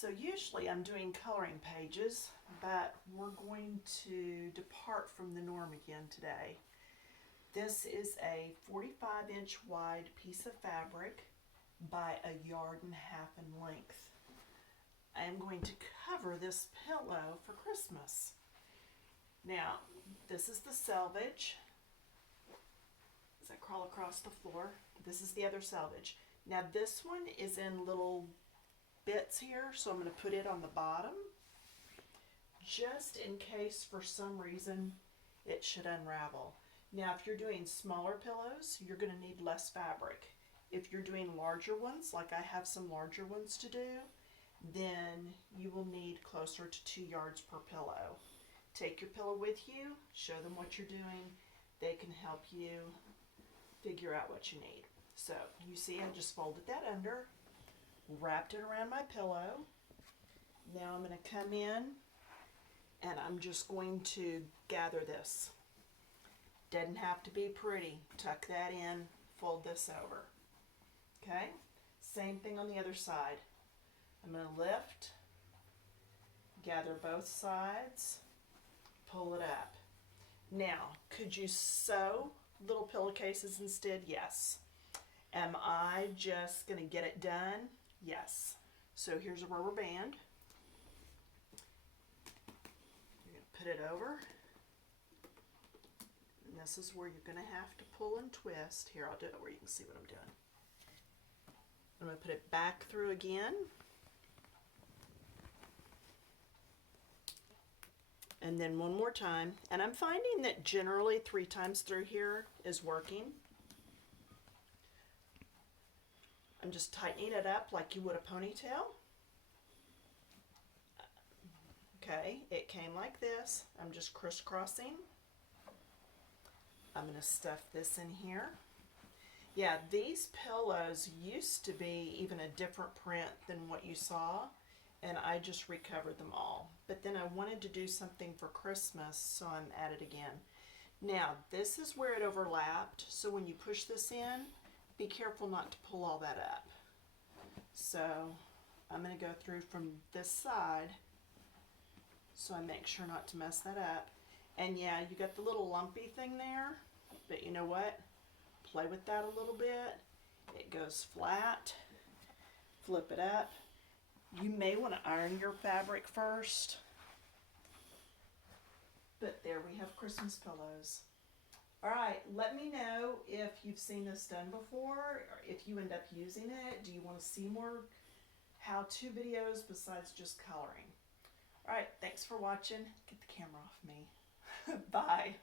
So usually I'm doing coloring pages, but we're going to depart from the norm again today. This is a 45-inch wide piece of fabric by 1.5 yards in length. I am going to cover this pillow for Christmas. Now, this is the selvage. As I crawl across the floor, this is the other selvage. Now this one is in little bits here, so I'm going to put it on the bottom just in case for some reason it should unravel. Now if you're doing smaller pillows, you're going to need less fabric. If you're doing larger ones, like I have some larger ones to do, then you will need closer to 2 yards per pillow. Take your pillow with you, show them what you're doing. They can help you figure out what you need. So you see I just folded that under, wrapped it around my pillow. Now I'm going to come in and I'm just going to gather this. Doesn't have to be pretty. Tuck that in, fold this over. Okay? Same thing on the other side. I'm going to lift, gather both sides, pull it up. Now, could you sew little pillowcases instead? Yes. Am I just going to get it done? Yes. So here's a rubber band. You're going to put it over. And this is where you're going to have to pull and twist. Here, I'll do it where you can see what I'm doing. I'm going to put it back through again. And then one more time. And I'm finding that generally 3 times through here is working. I'm just tightening it up like you would a ponytail. Okay, it came like this. I'm just crisscrossing. I'm going to stuff this in here. Yeah, these pillows used to be even a different print than what you saw, and I just recovered them all. But then I wanted to do something for Christmas, so I'm at it again. Now, this is where it overlapped, so when you push this in, be careful not to pull all that up. So I'm going to go through from this side so I make sure not to mess that up. And yeah, you got the little lumpy thing there, but you know what? Play with that a little bit. It goes flat. Flip it up. You may want to iron your fabric first. But there we have Christmas pillows. All right, let me know if you've seen this done before, or if you end up using it. Do you want to see more how-to videos besides just coloring? All right, thanks for watching. Get the camera off me. Bye.